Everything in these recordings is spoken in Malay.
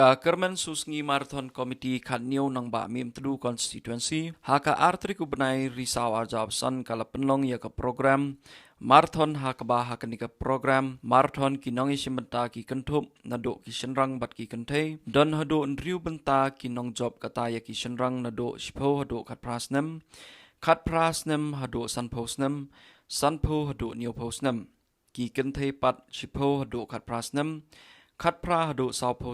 Ka Kermen Susngi Marathon Committee Khat New Nangbah Mihmyntdu Constituency haka artri ku benai risau arjabsan kala Pynlong ya ka program Marathon hakaba hakanika program Marathon kinong isimbenta ki kentup naduk ki senrang bat ki kentei dan haduk ndriu benta kinong job kata ya ki senrang naduk sipo haduk kat prasnem haduk sanpo haduk new posnem ki kentei pat sipo haduk kat prasnem kat pra haduk saupo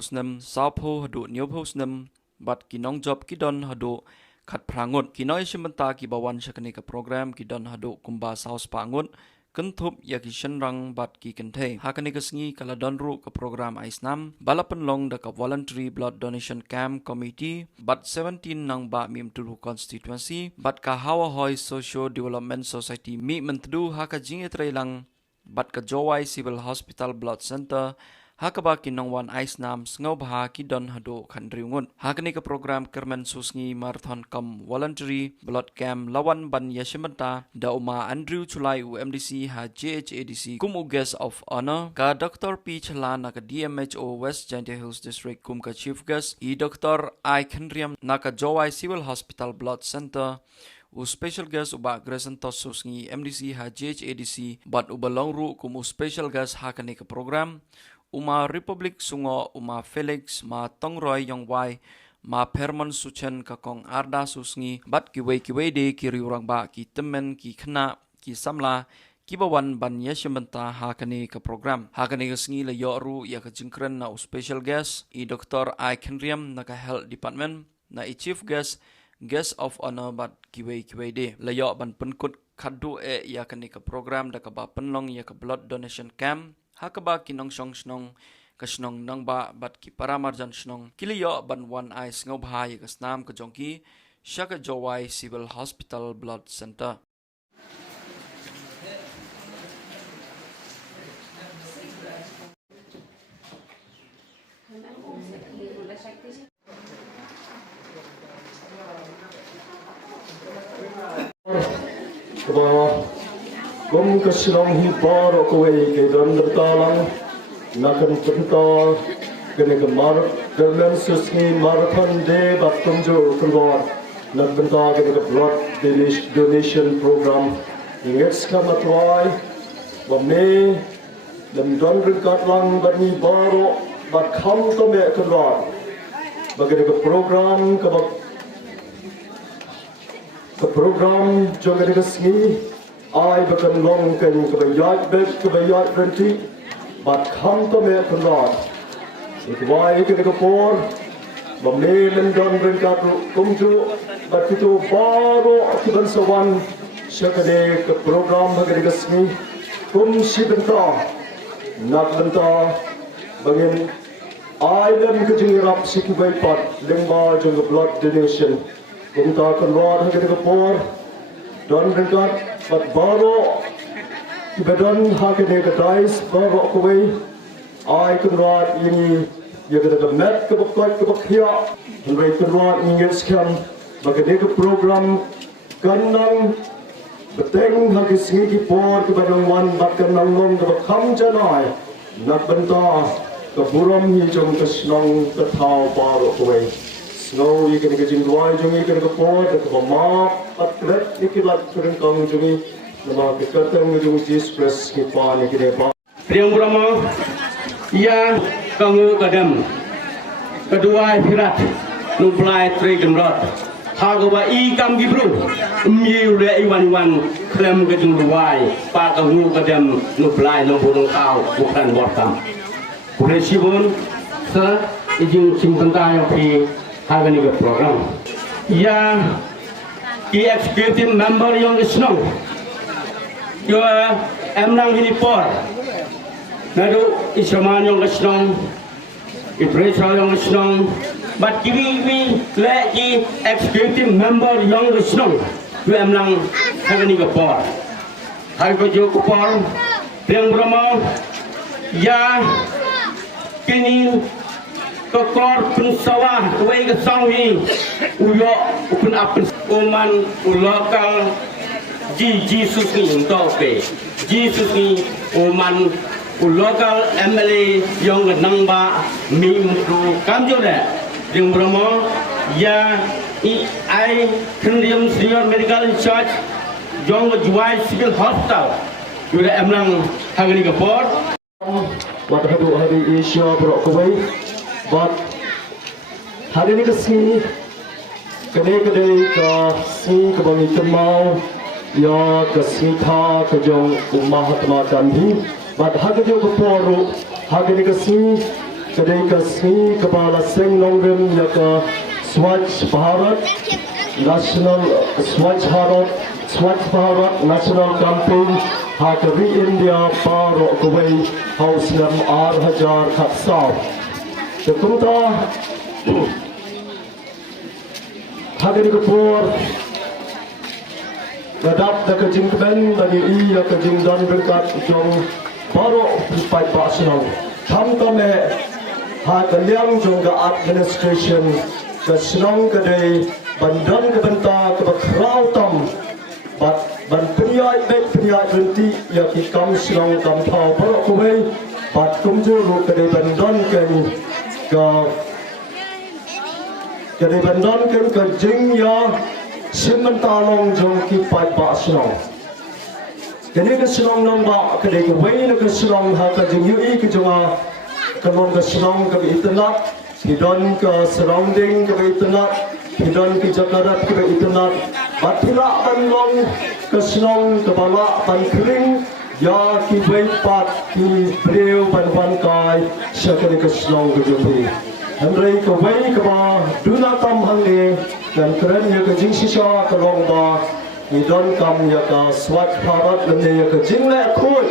haduk new posnem bat kinong job kidon haduk kat prangut kinoi isimbenta ki bawan syakanika program kidon haduk kumba saus pangut kentup ya ki senrang bat ki kentei hakani kesngi kala donru ke program aisnam bala Pynlong da ka voluntary blood donation camp committee bat 17 Nangbah Mihmyntdu constituency bat ka hawa hoi socio development society Mihmyntdu haka jingdon bat ka jowai civil hospital blood center hakaba kinong wan aisnam sngewbha kidon hado khandriungut hakani ka program kermen susngi marathon kam voluntary blood camp lawan ban yashimenta da uma Andrew Chulai UMDC ha JHADC kum guest of honor ka Dr. P Chala na ka DMHO West Giant Hills District kum ka chief guest I Dr. I Khandriam na ka Jowai Civil Hospital Blood Center u special guest uba Grayson Tosusngi MDC ha JHADC bat ubalong ru kum special guest hakani ka program Uma Republic Sungo, Uma Felix, Ma Tongroy Yongwai, Ma Perman Suchen Kakong Arda Susngi, Bat Kiwei de Kiri Urang Ba, Ki Temen, Ki Kena, Ki Samla, Kibawan Ban Yashimenta Hakani ka program. Hakani ka sngi la yoru ya ka jingkren na special guest, I Dr. I Khandriam na ka health department, na I chief guest of honor bat Kiwei de. La yo ban penkut kadu ya kani ka program da ka ba Pynlong ya ka blood donation camp. Hakaba kinong snong kasnong Nangbah bat ki paramarjan snong kiliyo ban one eye sngewbha ya kasnam ka jongki syaka jowai civil hospital blood center. Kum kesilong hibor okoi ke don bertalang nakan penta kene kemar kermen susngi marathon de bat kumjo kunwar nak benta kene ke blood donation program inget skamatwai bame lem don ringkat lang bani baro bat kham to me kunwar bagene ke program ke program jo kene ke sngi I become long can kebayat berhenti, but come to me to God. Why can you pour? But me and Don Brinkat kumju, but itu baru pynsawa syakade ke program bagi kesmi si bynta nak bynta bangin island ke jingirap si kibai pat lengba jong blood donation bynta keluar bagi ke pour Don Brinkat but baru bedon hakene ke dice baru koi I kunrat ini ya kita met ke bakhia hingga kunrat ingin sekian bagi ke program kanang beteng hagi singi por ke bedon wan bat kanang long ke bakham janai nak benta ke buram hi jong ke snong ke thau baru koi snow you can get in dry jungi can go forward ke bama at kret ikilat kurang kang jungi nama ketang jungi express ki pa ni kide pa priang burama ia kangu kadam kedua hirat numplai tregen rot hagwa I kam gibru miu le iwan klem ke jung ruai pa kangu kadam numplai nombong kau bukan wortam kure sibun sa ijing simpenta yang pi Hakani ke program. Ya, ki executive member yang isnong. Yo emnang hini por. Nadu israman yang isnong. Ipresal yang isnong. But kiwi le ki executive member yang isnong. Yo emnang hakani ke por. Hai ko jo ko por. Yang berama ya kini Kokor pynsawa kuai ke sangi ulo ukun apun uman ulokal Jesus ni untuk pe Jesus ni uman local MLA yang Nangbah Mihmyntdu kamjone yang bermo ya I Kendriam Senior Medical Church jong juai civil hospital juga emlang hari ni kapor buat hari Asia berokoi buat hari ni kesini kedai ke sini ke bangi temau ya ke sini tha ke jong Mahatma Gandhi buat hari ni kapor hari ni kesini kedai ke sini kepala seng nongrem ya ke Swachh Bharat National Swachh Bharat National Campaign Hakari India Parok Kuwait House Nam Hajar Khatsau. Sekumta Hakari Kapur Gadap da kejingben bagi iya kejingdon berkat jong Parok Pipai Basnau. Tamtame Hakaliang jong ga administration kesenang kedai bandan ke bynta ke bakrau tam bat ban penyai baik penyai berhenti ya ki kam senang kam thau parok kuwei bat kumju ru kedai bandan ken ke kedai bandan ken ke jing ya Mihmyntdu jong ki pai ba senang kene ke senang Nangbah kedai kuwei ke senang ha ke jing yu ke jonga kalon ke senang ke internet hidon ke surrounding ke internet hidon ke Jakarta ke internet batila Pynlong ke senong ke balak ban kering ya ki weipat ki breu ban ban kai syakani ke senong ke jumpi Henry ke wei ke ba duna tam hangne dan keren ya ke jing sisa ke longba hidon kam ya ke Swachh Bharat lene ya ke jing le khoi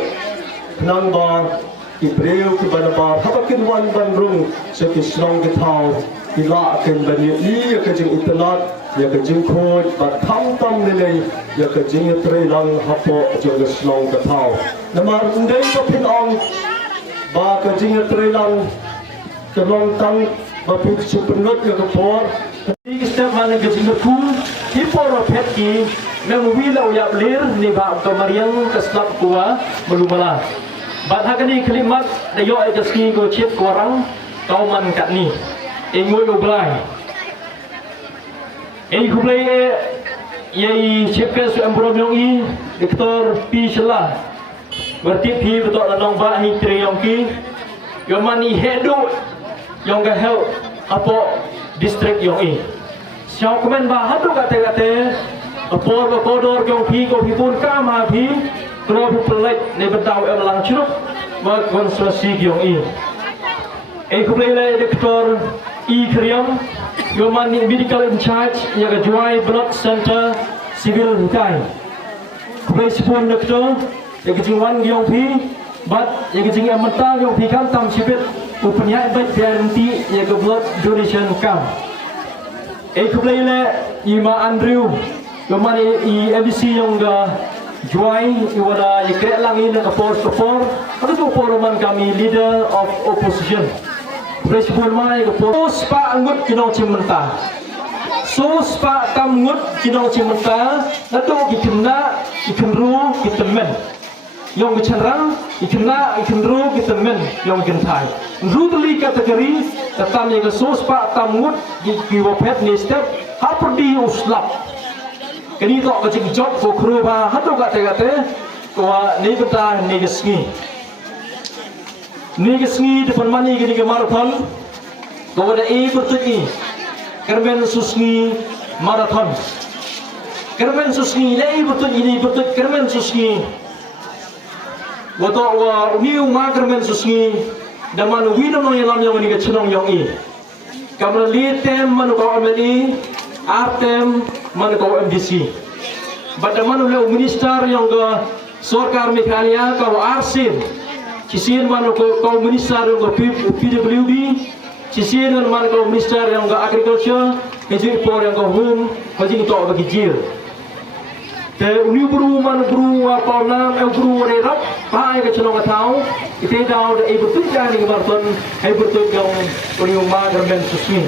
Nangbah ki breu ki banabar habakin wan ban rung seki senong ke thau ki la ken ban ye ke jing internet ya ke jing khoi bat tham tam lele ya ke jing tre lang hapo jong senong ke thau namar ndei ko Pynlong ba ke jing tre lang ke long tang ba pit chupenut ya ke por ki step mana ke jing ku ki por pet ki mem wi lau ya lir ni ba to mariang ke slap kuwa belumala bat hakani kelimat dayo ai keski go chip korang kau man kat ni ngoi go blai kublai ye chip ke su ambro myong i Dr. P Shela berarti pi betok lanong ba hi tri yong ki yo mani hedu yong ga help apo district yong i siao komen ba hadu kate apor ba kodor yong pi ko pi pun kam ha pi kalau pelai ni bentau lang curug mak konstruksi giong i kublai le Dr. I Kriam Yoman medical in charge ya ke Juai Blood Center Civil Hukai kublai sepun doktor ya ke jingwan giong pi bat ya ke jing mental giong pi kam tam sipit upanya baik guarantee ya ke blood donation kam kublai le Ima Andrew Yoman ABC yang ga Juai iwala ikrek langin ke por atau poroman kami leader of opposition Presiden mai ke por spa angut kinong Mihmyntdu so spa tamngut kinong Mihmyntdu nado kitna ikenru kitemen yang bicara ikenru kitemen yang gentai rutli kategori tatam yang so spa tamngut di wapet ni step haperdi uslap kini tok kecik job for kru ba hatu kate kwa ni benta ni gesngi depan mani gini ke marathon kwa da bertuki kermen susngi marathon kermen susngi lei bertut ini bertut kermen susngi wato wa uniu ma kermen susngi daman wino no yalam yang ni ke chenong yong i kamra li tem manu ko ameli artem mana kau MDC badaman oleh minister yang ke sorkar mekalia kau arsin cisin mana kau minister yang ke PWD cisin mana kau minister yang ke agriculture keji por yang ke home keji itu bagi jil te uni buru mana buru apa nam buru rerap pai ke celong tahu itu dah ada betul kan ni barton betul yang uni umar dan susmi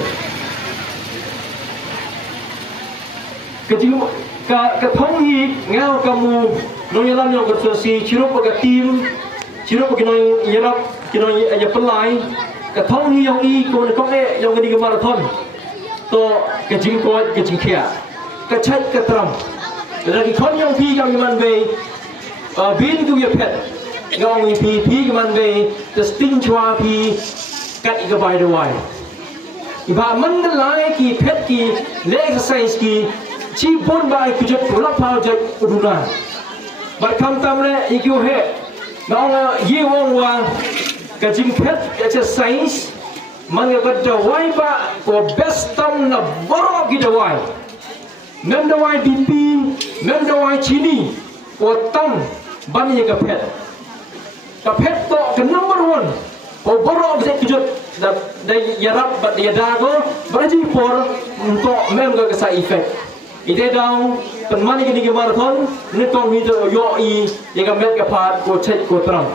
kecil ke thong hi ngau kamu nonyalam yang bersosi cirup ke tim Ciro kenai yarap kenai aja pelai katong hi yang I ko ko yang ni marathon to kejing ko kejing khia kachat katram lagi kon yang pi yang man ve bin tu ye pet ngong pi man ve the sting chwa pi kat I bai do wai iba man lai ki pet ki le exercise ki chi bon bai ku jot pula pa jot uduna bar kam tam le ikyu he ngong ye wong wa kajing pet exercise man ga da wai ba ko best tam na boro gi da wai mem da wai bp mem da wai chini ko tam ban ye ga pet ka pet to ke number 1 ko boro gi ku jot da yarap ba dia da go braji por to mem ga sa effect ide daw pen mani gi ni marathon ni tong hi to yo I ye ga met ga phat ko chet ko tram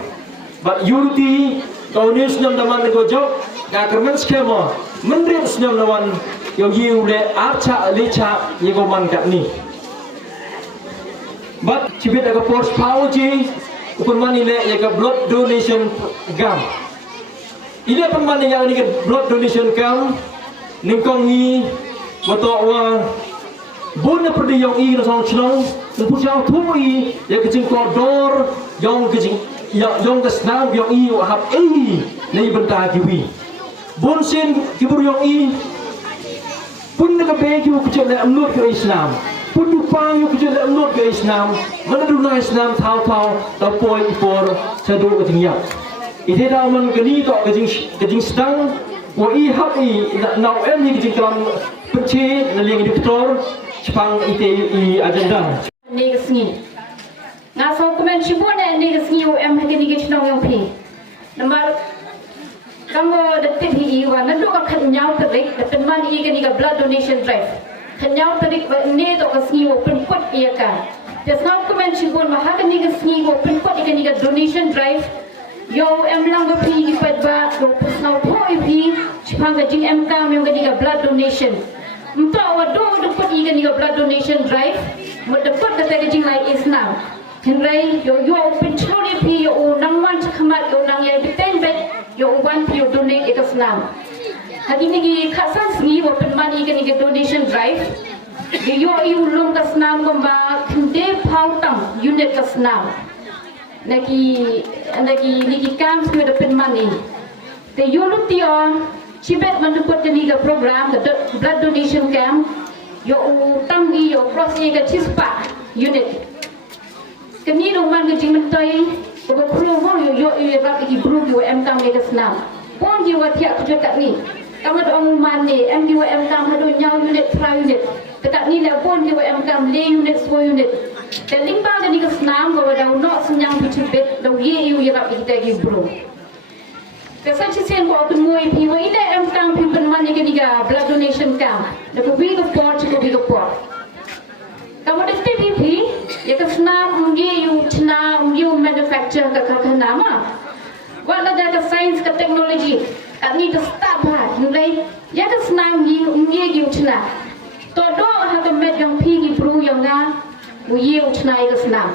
but unity kau ni senyum daman ko jok ga kermen skema mendrit senyum daman yo yiu le archa licha ye go man kat ni but chibit ga force power ji ukun mani le ye ga blood donation gam ile pen mani yang ni blood donation gam ning kong ni moto wa bon perdi yang I na song chnong nu pu chao thu I ye ga jing ko dor yong ga jing yong ga snam yong I hap nei bynta kiwi bon sin kibur yong I pun na ka be ki ku chele amnot ke Islam pun du pa yu ku chele amnot ke Islam mana du na Islam thao ta poi for sa do ga jing ya ide da man ga ni to ga jing stang wo I hap I now em ni ga jing tram penchi na liang diktor chpang ite I agenda ni ga sngi nga so komen chibon ni ga sngi em ha ni ga chnong yong phi nambar kamu detik hi wa nandu ka khanyau tarik depen man I ga ni ga blood donation drive khanyau tarik ni to ka sngi wo pen pot ia ka just now komen chibon ma ha ga ni ga sngi wo pen pot ga ni ga donation drive yo em lang ga phi gi pat ba do now po I phi chpang ga jing em ka me ga ni ga blood donation mta wa do pot I ga ni ga blood donation drive mo de pot ga ta ga jing lai Islam henry yo pen chori phi yo nang man chakhamat yo nang yai biten bet yo wan phi yo donate it Islam hadi ni gi khasan sngi wo pen mani ga ni ga donation drive yo yu lum ka snam gomba khinde phau tam unit ka snam nagi ni gi kam sku de pen mani te yo lu ti on chibet man pot ga ni ga program ga blood donation camp yo tam gi yo cross ni ga chispa unit kami rumah ke jing mentai ko pro ho yo rap ki bru yo em kam le snam pon ji wa thia ku kat ni kam do ong man ni em ji wa em kam ha do nyau unit tra unit kat ni le pon ji wa em kam le unit so unit te ling ba ni ke snam go da no senyang pi chibet do ye yo rap ki ta ki bru ke sa chi sen ko tu moi pi wa ile em kam pi pen man ni ke ni ga blood donation kam da ko bi ko port ko bi ko port kamu de TVP ya ke snam ngi yu chna ngi manufacture ka nama wala da ka science ka technology ani to start ba nulai ya ke snam ngi yu chna to do ha ka met yang pi gi bru yang ga wu yu chna ya ke snam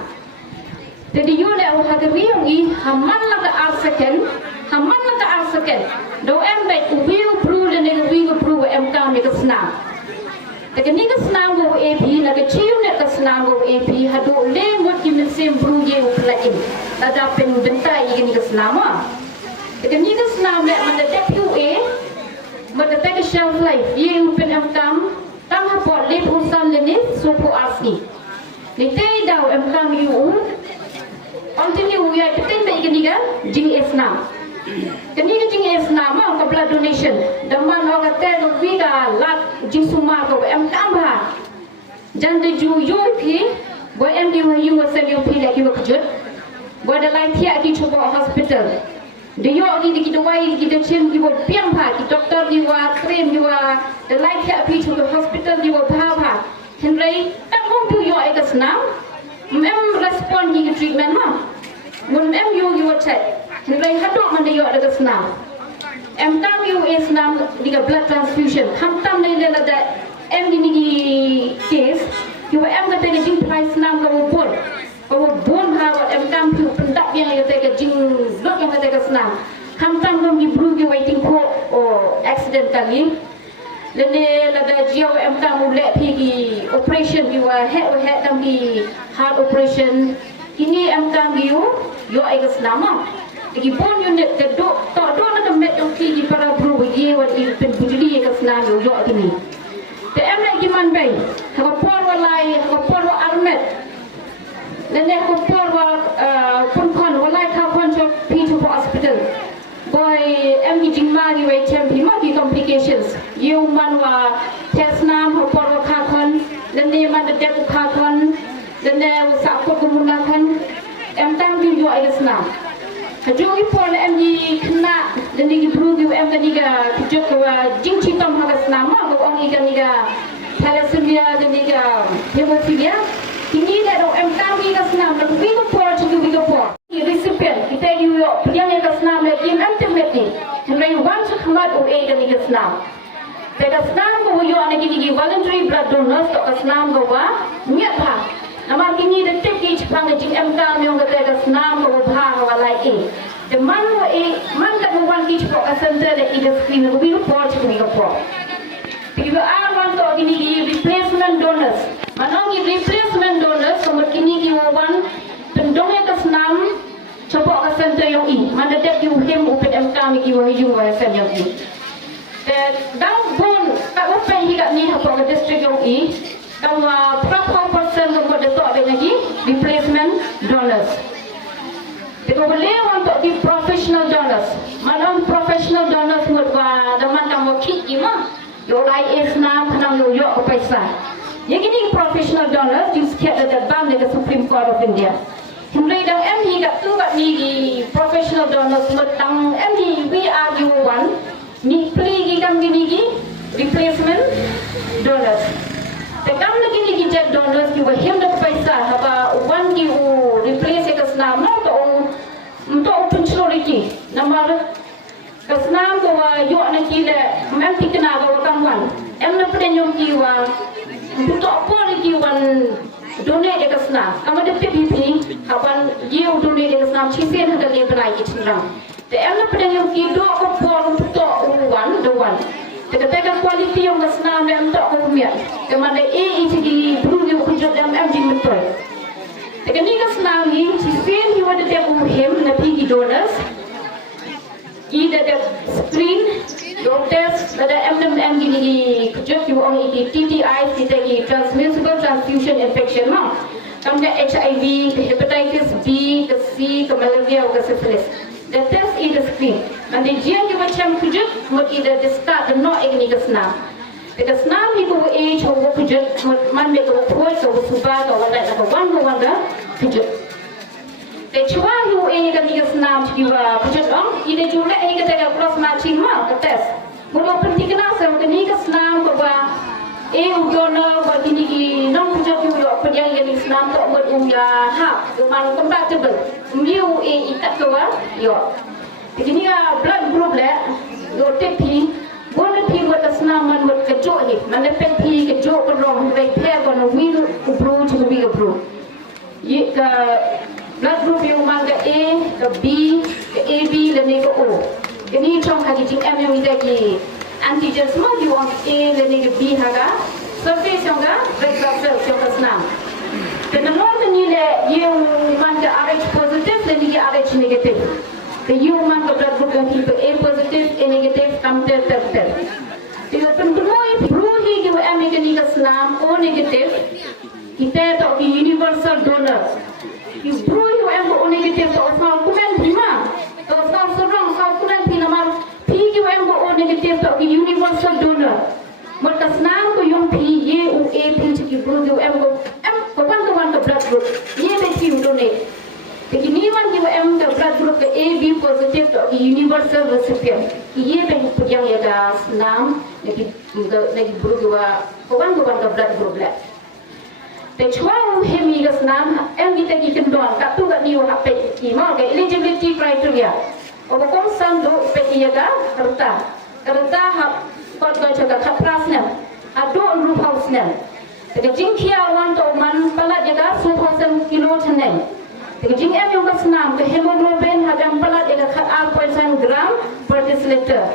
te di yu le ha ka ri ngi haman la ka ar second do em bet u wi bru le ne wi bru em ka me ka snam Tapi ni kan senang go AP, nak cium nak senang go AP, hadu le mot ki mesin bru ye uplain. Lada pen bynta ye ni kan senang ma. Tapi ni kan senang le mana WA, mana tak shelf life ye pen am kam, tam ha pot le usan le ni so po asni. Ni te daw am kam yu. Until you ya peten ba ye ni kan jing esnam. Kini jing Islam ma blood donation daman orang kata kita lat jing suma ko em tambah jande ju yo pi bo em di yu sel yo pi la ki wakjut bo da lai thia ki chobo hospital de yo ni di kita wai kita chen ki bo piang pha ki doctor di wa train di wa da lai thia pi chobo hospital di wa pha henry tak mong tu yo ai ka snam em respond ni treatment ma mun em yo check Nilai hadok mana yo ada senam. Em tam yo senam diga blood transfusion. Ham tam ni le ada em ni case. Yo em kata jing price senam ka upon. Kalau bon hawa kam tu pendak yang kata jingdon yang kata senam. Kamtang kami berugi waiting for accident kali. Lene Lada jiau kam mulai pergi operation jiwa head kami heart operation. Ini kam yo ai senam. Lagi bon unit kedok tak do nak met dong pergi para berugi wadi penbujuli ke senam yo ini. Te lagi man bay. Hakapor walai hakapor wa armet. Lene hakapor wa punkan walai kapon cho pergi to hospital. Boy, MG jingma di way champi magi complications. You man wa test nam hakapor wa kapon. Lene man de dek kapon. Lene sakut kemunakan. Tang di yo ai senam. Hajogi pon MG kena dan di berugi tadi ga kejok jingci tom hagas nama ko ang ikan niga thalassemia dan niga hemophilia kini da do kami gas nama ko bigo por to bigo por recipient kita yo pdiang gas nama in ultimately henry want to come out of a dan niga snam te gas nam ko yo anagi ni voluntary blood donors to gas nam ko wa nyat ha nama kini de teki chpang jing kam yo ga gas nam ko bha walai e the man that no one teach for a center that is a screen will be report to me report. If you are one to give replacement donors, manong replacement donors so makini you one pendong yang kesenam coba ke center yang i mana that you him open MK you hijung wa center yang i. Dang bon tak open higa ni apa ke district yang i dang berapa persen ke mod tu ada lagi replacement donors. Kita boleh untuk di professional donors. Mana professional donors mereka dalam tanggung kit ima. Yo lai esna penang yo paisa. Yang ini professional donors di sekitar ada bang di Supreme Court of India. Hingga dang MD kat tu kat ni professional donors mertang MD we are you one. Ni play gam gini replacement donors. Tegam lagi ni jet donors you him dah paisa haba one you replace ke selama untuk penceluriki nama kesenam bawa yo nak kira mesti kena bawa kawan nak penyong kiwa untuk apa lagi wan donate ke kesenam kamu ada PPP kawan you donate ke kesenam cisen ada lebih lagi cenderung nak penyong kido ke por untuk wan doan Tetapi kualiti yang kesenam dan untuk kumia kemana segi berugi kerja dalam MG betul. Teknik kesenam ni cisen you ada dia him na pergi donors ida ada screen doctors ada MMM gini kerja you orang ini TTI kita transmissible transfusion infection mah kamu HIV hepatitis B ke C ke malaria ke syphilis the test is the screen nanti dia macam kerja mesti ida start no ini kesenam kesenam itu age atau kerja man mereka buat atau subah atau wanda kerja te chua hu kan ni kesenam kiba kerja ida juga kita cross matching mah ke test mula penting kena sama ni kesenam bahwa udona buat ini non kerja yo pdiang yang kesenam tak buat ha man compatible miu ikat kawa yo ini blood group lah yo tepi boleh pergi buat kesenaman buat kejok ni mana pergi kejok perong baik pair kono will ubru cuma ubru ye ke blood group yang mana A ke B ke AB dan ke O ini trong hagi jing M yang lagi antigen semua you on A dan ke B haga surface yang ga red blood cells yang kesenam dan nomor ni le yang mana RH positif dan ke RH negatif the human blood group yang tipe A positif A negatif compare terter jika penduduk beruhi ke Amerika ni kesenam O negatif kita tak di universal donor you beruhi O negatif tak usah kumen prima tak usah serang tak kumen prima nama pergi O negatif tak di universal donor mereka senam ko yung P U A P ciki beruhi kawan ke blood group ye beti donate begini man jiwa the blood group ke A B positive to universal recipient ye beti pdiang ya da senam lagi beruhi kawan ke blood group lah te chua hemi ga senam kita kendon kat tu kat ni hak pe mau ke eligibility criteria obo sam do pe ya ga kerta hak kot ga jaga kaprasna ado ru hausna Tega jing kia wan to man palat jaga 2,000 kilo teneng. Tega jing em yung kasnam ke hemoglobin hadang palat jaga kat 0.1 gram per deciliter.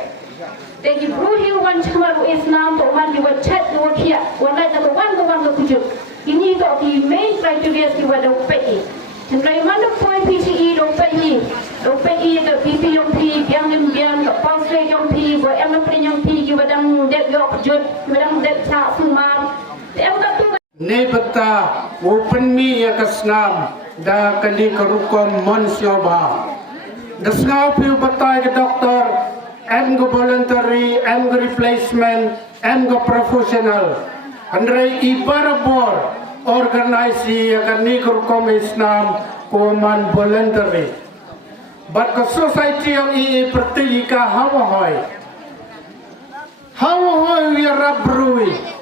Tegi bruhi wan chamar isnam to man diwa chat diwa kia wan lai jaga wan ke kujuk. Ini to ki main criteria ki wada PE. Henry man do point PCE do PE. Do PE the PP yung P biang ke pulse yung P bo em yung P ki wadang det yok jut wadang det sa sumar. Ni beta open me ya kasnam da kali karukom sngewbha. The sngewbha beta ke doktor and go voluntary and go replacement and go professional. Andre ibarabor organize ya kali karukom Islam koman voluntary. But the society yang pertika hawa hoy ya rabrui.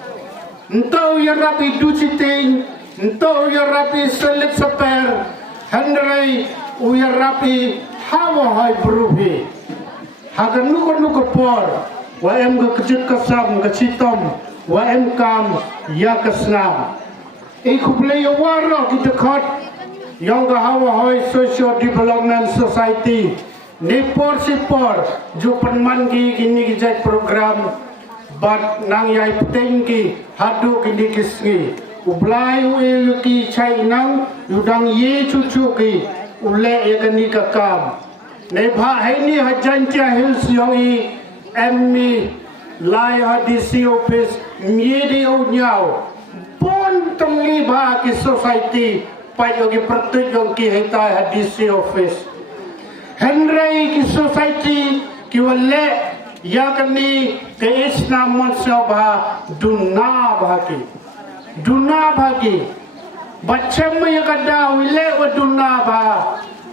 Entau ya rapi duciting, entau ya rapi selit seper, hendrai uya rapi hawa hai beruhi. Hagan nuko por, wa em ga kejut kesam ga citom, wa em kam ya kesnam. Iku play waro kita kot, yang ga hawa hai social development society. Nepor sipor, jupan mangi kini kijai program. But nang yai tinggi hadu kini kisngi ublai ue ki chai nang udang ye cucu ki ule ye kini kakam nebha ini hajan kia hills yoi emmi lai hadisi office miedi unyau pun tengi bah ki society pai yogi pertut yong ki hitai hadisi office Henry ki society ki wale ya kini ke Islam sngewbha duna bhagi bacham ya kada wile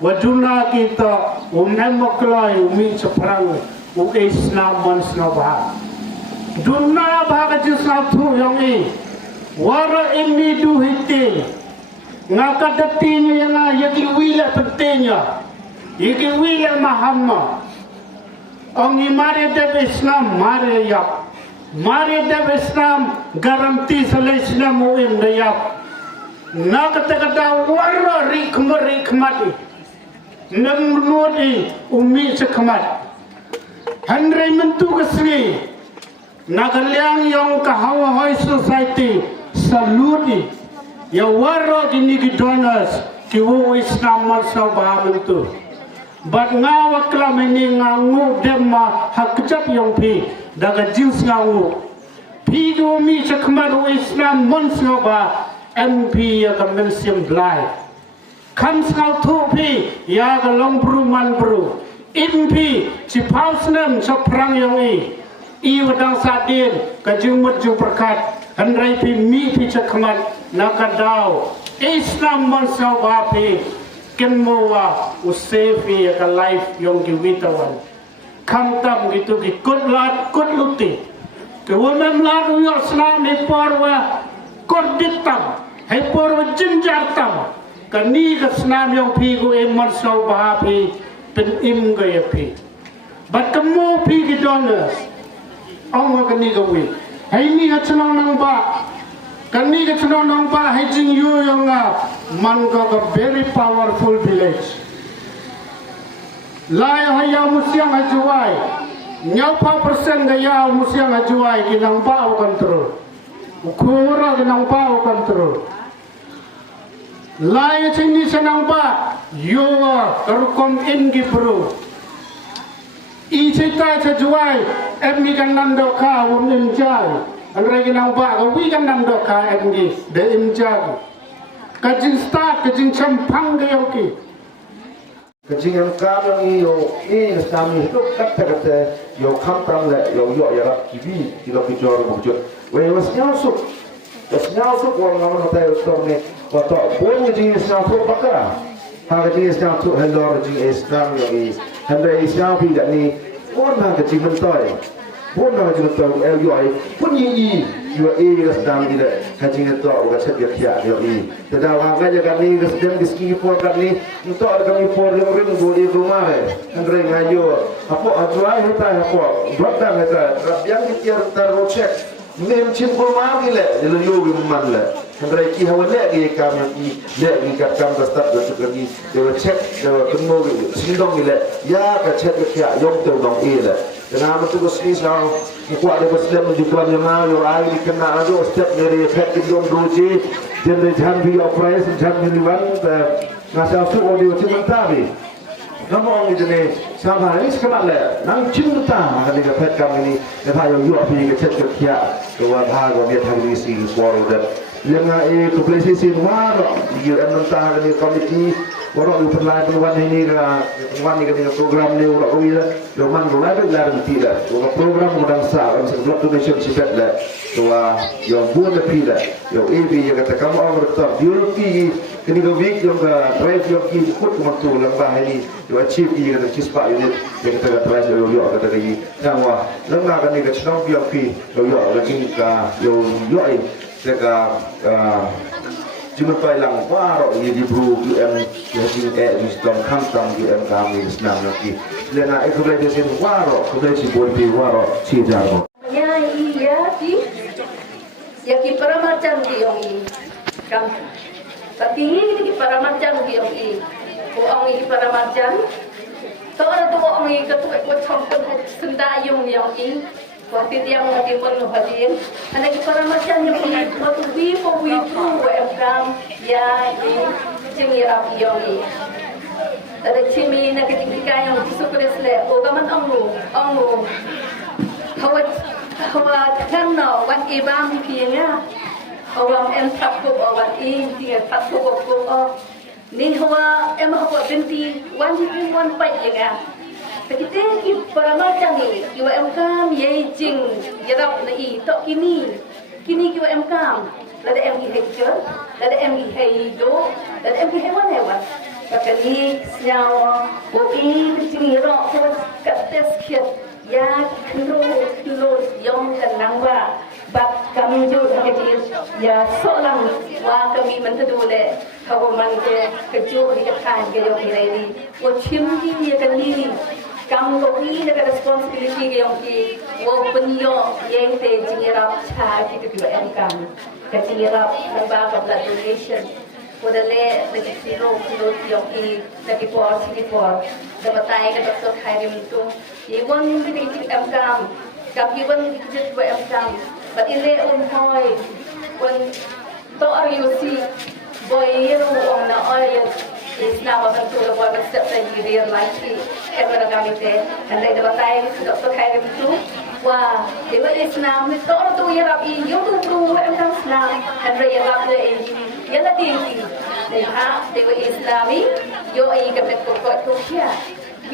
waduna kita umemoklai umi seprang u Islam sngewbha duna bhagi jisatu yongi wara imi du hiti ngakadatinya yang yaki wile pentingnya yaki wile mahamma Ongi mari dev Islam mari yap, mari dev Islam garanti sele Islam uim dayap. Na kata warra rikmati, namnudi umi sekmat. Henry Mihmyntdu kesri, nagaliang yang kahawa hoi society saludi. Ya warra kini donors kiwu Islam sngewbha Mihmyntdu. But ngawa klam ini ngangu demma hakjap yang pi daga jins ngawu pi do mi cakmaru Islam sngewbha MP ya kemensiam blai kam ngau tu pi ya ga long bruman bru MP ci pausnem seprang yang i wadang sadin ka jumut ju perkat handrai pi mi pi cakmat nakadau Islam sngewbha pi kenmoa usefi ya life yang kiwitawan kamtam gitu ki kudlat kudluti ke wamem ladu yo Islam he porwa korditam he porwa jinjartam kani ka Islam yang pi go emon sngewbha pi pen im ga ya pi bat kemo pi ki donors ong kani ga wi hai ni ha chnong Nangbah kani ka chnong Nangbah hai jing yu yang Mangga a very powerful village. Lai haya musiang ajuai, nyapa persen gaya musiang ajuai ki Nangbah control. Ukura ki Nangbah control. Lai sini Nangbah yoga karukom ingi bro. I cita ajuai emmi kan nando ka wum imjai. Anrai ki Nangbah ka wi kan nando ka emmi de imjai. Kajing start, kajing campang gayoki. Kajing yang kami ini kami itu kata yo kampang le yo ya kibi kita bicara bujut. Wasnya suk orang orang kata ustor ni. Waktu boleh jadi satu pakar. Hal jadi satu helor jadi Islam yang hendak Islam tidak ni. Orang kajing mentai. Orang kajing mentai yo pun ini. Yo sedang tidak kajing itu orang cakap dia yo Tidak orang aja kami sedang diski por kami untuk kami por yang ring boleh rumah Andre ngayo apa ajuai kita apa buat kita yang kita terocek nem chin pul ma gi le lu yu gi man le Andrai ki hawa le gi kam ki le gi katkum ka start da tu gi de check de kunmo gi sindong gi le ya ka check ke ya yong te dong e le na ma tu ko snis na ko ade muslim di plan ma yo ai di kana ado step mere phet ki don roji den de jan bi operation jan ni wan na sa su audio ti man ta bi ngomong itu ni sama ini sekarang le nang cinta kan dia pet kami ni dia tahu yo api ke cek kerja ke wabah ke dia tahu isi suara dan yang tu polisi sih war dia mentah kan komiti orang perlahan perlahan ini kan ini kan program ni orang ini doman mulai belajar tidak program mudah sah sebab tu nation sibet le tua yang buat lebih le yang ini yang kata kamu orang bertemu diuruti kini lebih yang drive yang kita ikut kemantul Nangbah ini yang achieve ini kata cispa unit yang kita drive yang kata lagi Nangbah Nangbah kan ini kata senang yang pi yang lagi yang jaga cuma Pynlong baru ini di bro UM yang sini di donkam UM kami senang lagi lena itu boleh di sini baru boleh si boleh di baru si jago ya ki para macam yang ini kam tapi ini para macam yang ini orang ini para macam tahu ada orang ini ketua campur senda yang ini pdiang di pun hadir ada ki para macam yang ini waktu we welcome ya di jingdon yang ini ada cimi nak ketika yang disukai sele ogaman anglu hawa kenno wan ibam kinya hawa katkum wan dia katkum ni hawa hawa binti wan pai ya kita ki para macam ni kiwa kam ye jing yarap ni to kini ki kam lada heker lada do lada hewan Bakali senyawa bobi kecil rok kates kiat ya kilo yang dan Nangbah bak kami juga kecil ya seorang wah kami Mihmyntdu le kau mangke kejo di ketan kejo ini wo cimdi ya kali kamu kopi nak responsibility yang ki wo penyo yang te jingdon cha kita juga engkam kecil Nangbah blood donation Podale lagi kilo yang ini lagi por dapat tanya ke dokter harum tu iwan kita engkam kapiwan kita juga engkam but ini hoy when to are you see boy on the oil is now on to the boy step that you real life ever kami te and dapat tanya ke dokter harum tu wah dewa Islam itu orang tu yang rapi yang tu perlu engkam Islam and yang rapi ini yang tadi dewa Islami yo ai ka met ko kia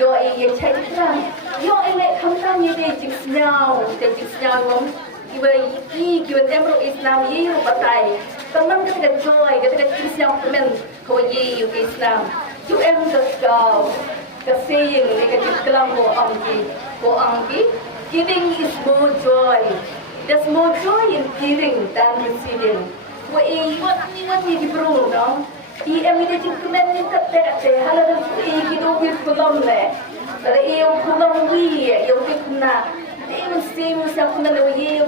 yo ai ye chai tram yo ai le kham tam ye de jik snyao ngom kiba kiwa temro Islam ye yo batai tamam ka joy ka jik snyao men ko ye yo Islam yo em ka saying ni ka jik kalam ko angki giving is more joy there's more joy in giving than receiving wa ai wat ni di bro no em ini cikumen ni tak halal hidup kulom le, kalau yang kulom wi, yang kuna, em mesti kuna le yang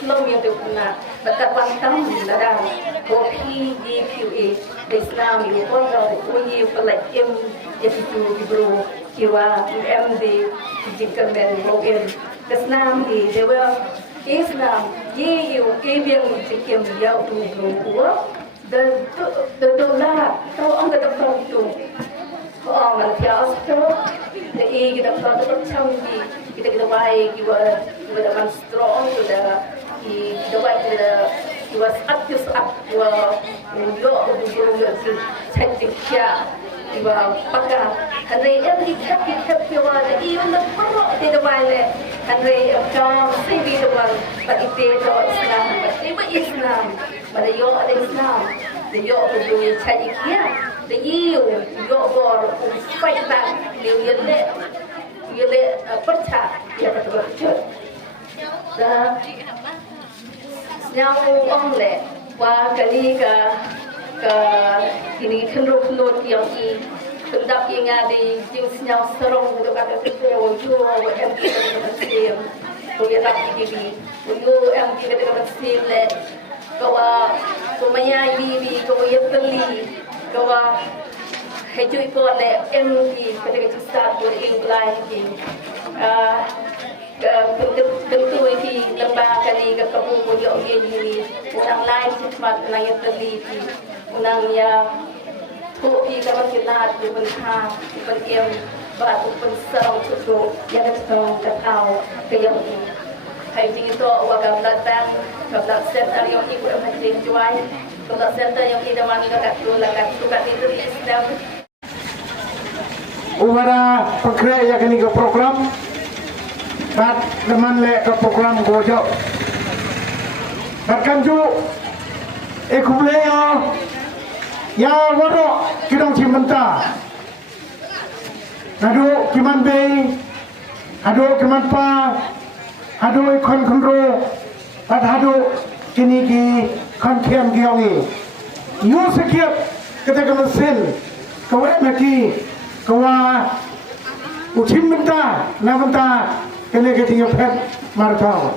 kulom yang kuna, betul pantang Lada, kopi di Islam yang orang wi pelak em itu diburu kiwa em di cikumen logen, Islam di dewa Islam yang cikum jauh dulu. The dollar, tahu orang kata tu, orang malaysia tu, the kita kata canggih, kita baik, kita man strong, kita baik, kita up, kita cantik kita pakai, hari ini kita ada even the perut kita baik, hari jam sini kita bagi kita Islam, mana yo ada Islam, yo boleh cari kia, yo bor fight back, yo percaya dia betul. Dah, yang orang le, wah kali ini kenrut yang ini hendak yang ada yang senyap serong untuk ada sesuatu yang kita kuliah lagi dulu yang kita dapat sile kawa kumaya bibi kawa yepeli kawa haju ikut le MD ketika start boleh mulai lagi tentu ini lembah kali ke kampung boleh ini orang lain cepat orang yepeli orang ya kopi kalau kita tu bentar berdiam batu pensau tu yang sedang tertahu kayang ini. Hari ini tu awak datang kepada center yang ibu macam jual kepada center yang kita mana kat tu kat itu Islam. Uara pengkreat yang ini ke program, bat teman le ke program gojok. Bahkan tu, ekubleo, ya warok kita bynta. Ado kiman bay, ado kiman pa, ado ikon kondro, ado kini ki kon kiam giangi. Yo sekiat ketika mesin, kau lagi kau ucim bynta, na bynta kini ketinggal pet martau.